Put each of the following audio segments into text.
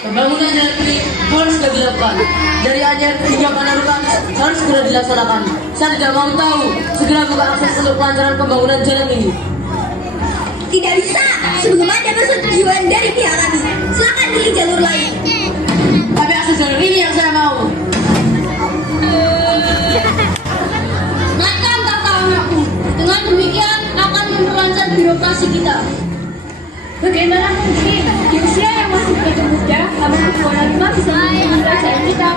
Pembangunan jalan ini harus segera dilakukan. Dari Anyer hingga Panarukan harus segera dilaksanakan. Saya tidak mau tahu, segera buka akses untuk pelancaran pembangunan jalan ini. Tidak bisa, sebelum ada persetujuan dari pihak kami. Silakan pilih jalur lain. Tapi akses jalur ini yang saya mau. Makan kata anakku. Dengan demikian akan memperlancar birokrasi kita. Bagaimana mungkin di usia yang masih begitu muda, Abang Buwana V bisa memimpin kerajaan kita?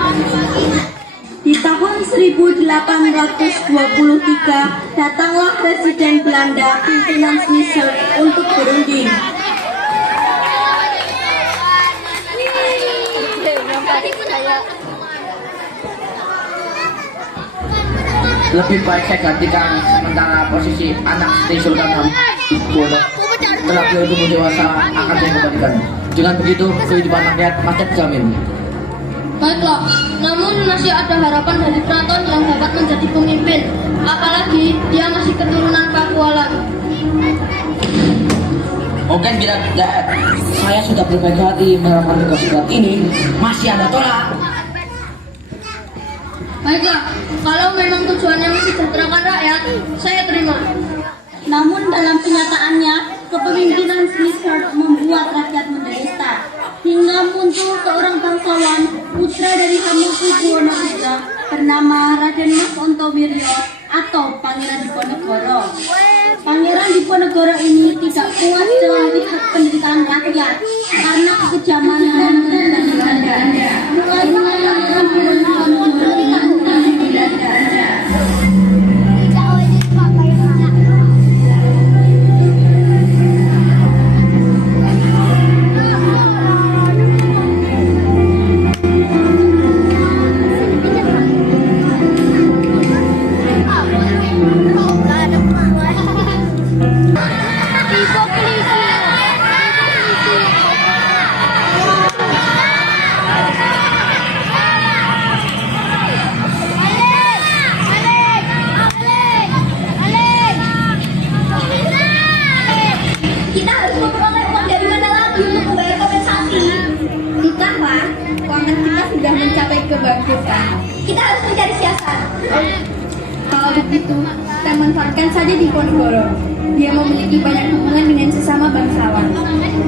Di tahun 1823, datanglah Presiden Belanda pimpinan Smisser untuk berunding. Lebih baik saya gantikan sementara posisi anak Sri Sultan Hamengkubuwono. Setelah beliau tumbuh dewasa akan saya kembalikan. Dengan begitu kehidupan rakyat pasti terjamin. Baiklah, namun masih ada harapan dari keraton yang dapat menjadi pemimpin. Apalagi dia masih keturunan Pakualam. Mungkin tidak, saya sudah berbaik hati menerapkan tugas berat ini. Masih ada tolak. Baiklah, kalau memang tujuannya mensejahterakan rakyat, saya terima. Namun dalam kenyataannya, kepemimpinan Smisser membuat rakyat menderita. Hingga muncul seorang bangsawan, putra dari Hamengkubuwono III, bernama Raden Mas Ontowiryo atau Pangeran Diponegoro. Pangeran Diponegoro ini tidak puas dengan lihat penderitaan rakyat karena kekejaman dan Belanda. Mulai mengadakan pemerintahan Belanda. Kita harus mencari siasat. Kalau begitu, kita manfaatkan saja Diponegoro. Dia memiliki banyak hubungan dengan sesama bangsawan.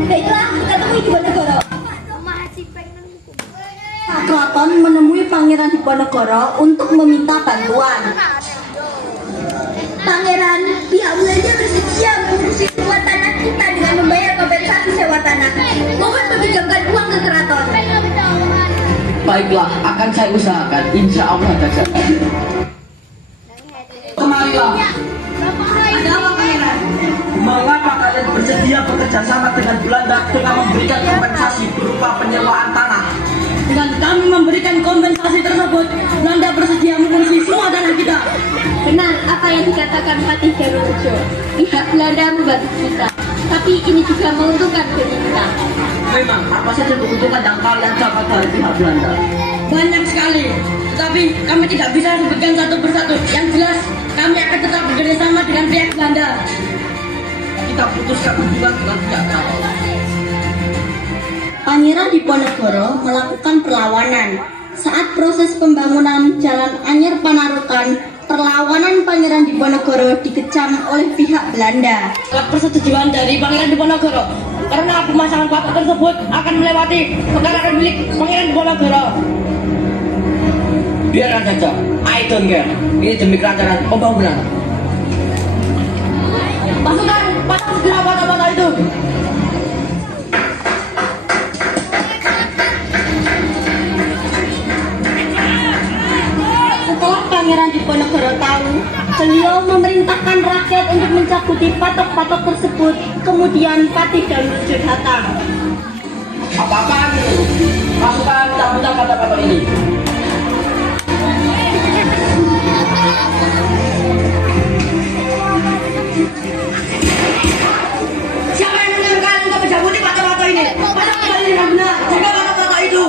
Baiklah, kita temui Diponegoro. Keraton menemui Pangeran Diponegoro untuk meminta bantuan. Pangeran, pihak Belanda bersedia mengurusi sewa tanah kita dengan membayar kompensasi sewa tanah. Mohon meminjamkan uang ke keraton. Baiklah, akan saya usahakan. Insya Allah terjadi. Kemarilah. Ada apa, Pangeran? Mengapa kalian bersedia bekerja sama dengan Belanda dengan memberikan kompensasi berupa penyewaan tanah? Dengan kami memberikan kompensasi tersebut, Belanda bersedia mengurusi semua tanah kita. Benar apa yang dikatakan Patih Darurejo. Pihak Belanda membantu kita, tapi ini juga menguntungkan bagi kita. Memang, apa saja keuntungan yang kalian dapat dari pihak Belanda? Banyak sekali, tetapi kami tidak bisa sebutkan satu persatu. Yang jelas, kami akan tetap bekerjasama dengan pihak Belanda. Kita putuskan hubungan dengan pihak keraton. Pangeran Diponegoro melakukan perlawanan. Saat proses pembangunan Jalan Anyer Panarukan, perlawanan Pangeran Diponegoro dikecam oleh pihak Belanda. Persetujuan dari Pangeran Diponegoro karena pemasangan patok tersebut akan melewati pekarangan milik Pangeran Diponegoro. Biarkan saja, I don't care. Ini demi kelancaran pembangunan. Pasukan, patah segera patah-patah itu. Setelah Pangeran Diponegoro tahu, beliau memerintahkan rakyat untuk mencabuti patok-patok tersebut. Kemudian Patih Darurejo datang. Apa-apaan ini? Pasukan cabutkan patok-patok ini. Siapa yang menyuruh kalian untuk mencabuti patok-patok ini? Patok kembali dengan benar. Jaga patok-patok itu.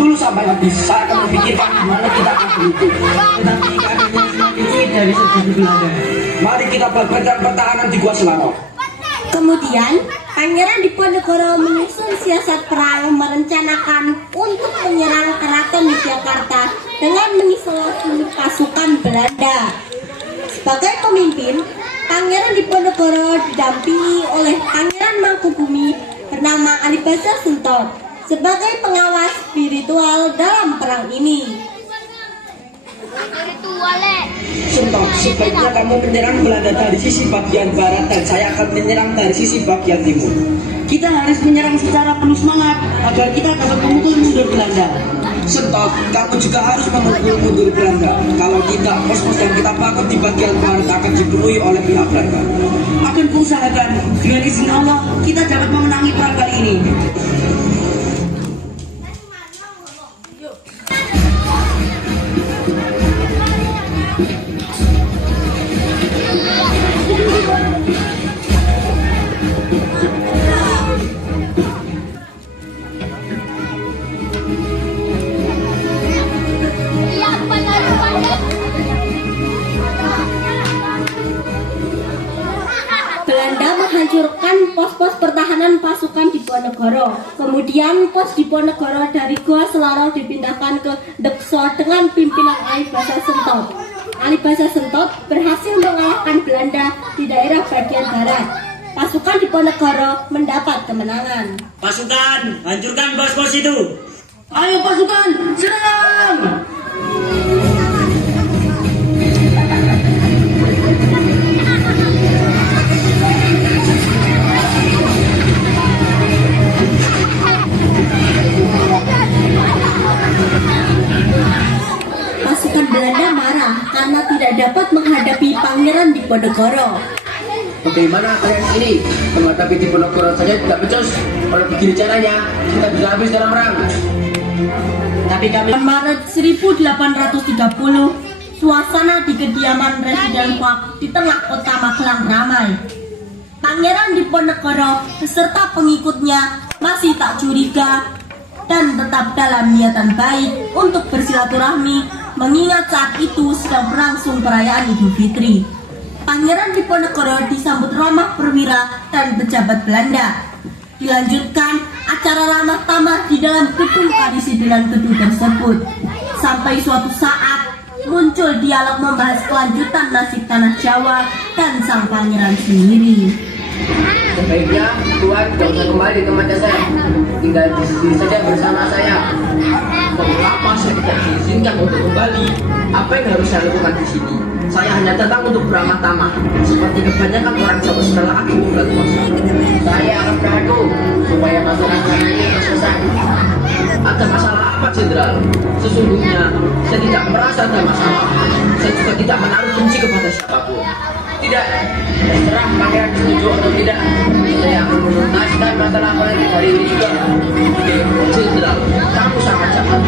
dulu sampai habis. Saya akan memikirkan gimana kita akan beruntung. Tetapi kami semakin sulit dari segi Belanda. Mari kita berpegang pertahanan di Gua Selarong. Kemudian, Pangeran Diponegoro menyusun siasat perang merencanakan untuk menyerang Keraton Yogyakarta dengan mengisolasi pasukan Belanda. Sebagai pemimpin, Pangeran Diponegoro didampingi oleh Pangeran Mangkubumi bernama Alibasa Sentot sebagai pengawas spiritual dalam perang ini. Sentot, sebaiknya kamu menyerang Belanda dari sisi bagian barat dan saya akan menyerang dari sisi bagian timur. Kita harus menyerang secara penuh semangat agar kita dapat memukul mundur Belanda. Sentot, kamu juga harus memukul mundur Belanda. Kalau tidak, pos-pos yang kita bangun di bagian barat akan dipenuhi oleh pihak Belanda. Akan kuusahakan dengan izin Allah kita dapat memenangi perang kali ini. Belanda menghancurkan pos-pos pertahanan pasukan Diponegoro. Kemudian pos Diponegoro dari Goa Selarong dipindahkan ke Dekso dengan pimpinan Alibasa Sentot. Alibasa Sentot berhasil mengalahkan Belanda di daerah bagian barat. Pasukan Diponegoro mendapat kemenangan. Pasukan, hancurkan pos-pos itu. Ayo pasukan, serang! Pasukan Belanda marah karena tidak dapat menghadapi Pangeran Diponegoro. Bagaimana kalian ini menghadapi Diponegoro saja tidak becus? Kalau begini caranya, kita bisa habis dalam perang. Tapi kami Maret 1830, suasana di kediaman Residen Pak di tengah kota Magelang ramai. Pangeran Diponegoro beserta pengikutnya masih tak curiga dan tetap dalam niatan baik untuk bersilaturahmi mengingat saat itu sedang berlangsung perayaan Idul Fitri. Pangeran Diponegoro disambut ramah perwira dan pejabat Belanda. Dilanjutkan acara ramah tamah di dalam gedung Kadisidenan Kedung tersebut. Sampai suatu saat muncul dialog membahas kelanjutan nasib tanah Jawa dan sang pangeran sendiri. Sebaiknya Tuhan tidak usah kembali ke mata saya, tinggal di sini saja bersama saya. Mengapa saya tidak diizinkan untuk kembali? Apa yang harus saya lakukan di sini? Saya hanya datang untuk beramah tamah, seperti kebanyakan orang Jawa setelah aku bulan puasa. Saya akan beradu supaya pasukan saya ini selesai. Ada masalah apa, Jenderal? Sesungguhnya saya tidak merasa ada masalah. Saya juga tidak menaruh benci kepada siapapun. Tidak, terserah pangeran setuju atau tidak. Saya akan menuntaskan masalah kalian hari ini juga. Jenderal, kamu sangat jahat.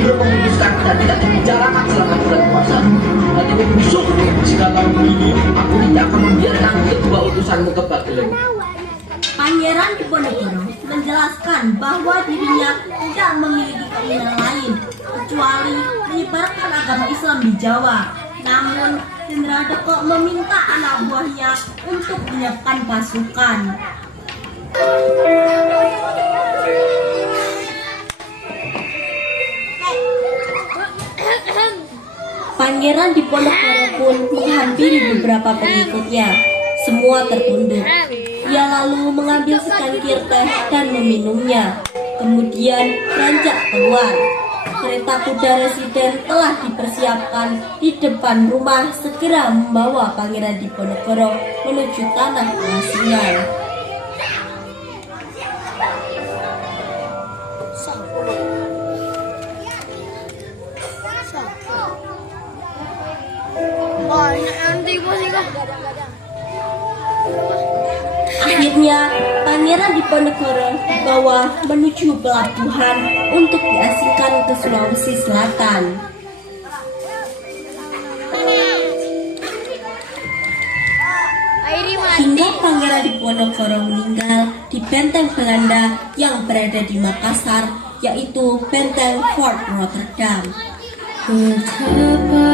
Belum memutuskan dan tidak dibicarakan selama bulan puasa. Hatiku busuk jika tahun ini aku tidak akan membiarkan kedua utusanmu ke Bagelen. Pangeran Diponegoro menjelaskan bahwa dirinya tidak memiliki keinginan lain kecuali menyebarkan agama Islam di Jawa. Namun, Jenderal de Kock meminta anak buahnya untuk menyiapkan pasukan. Pangeran Diponegoro pun menghampiri beberapa pengikutnya. Semua tertunduk. Ia lalu mengambil secangkir teh dan meminumnya. Kemudian beranjak keluar. Kereta kuda Residen telah dipersiapkan di depan rumah segera membawa Pangeran Diponegoro menuju tanah pengasingan. Akhirnya Pangeran Diponegoro dibawa menuju pelabuhan untuk diasingkan ke Sulawesi Selatan. Hingga Pangeran Diponegoro meninggal di benteng Belanda yang berada di Makassar yaitu Benteng Fort Rotterdam. Betapa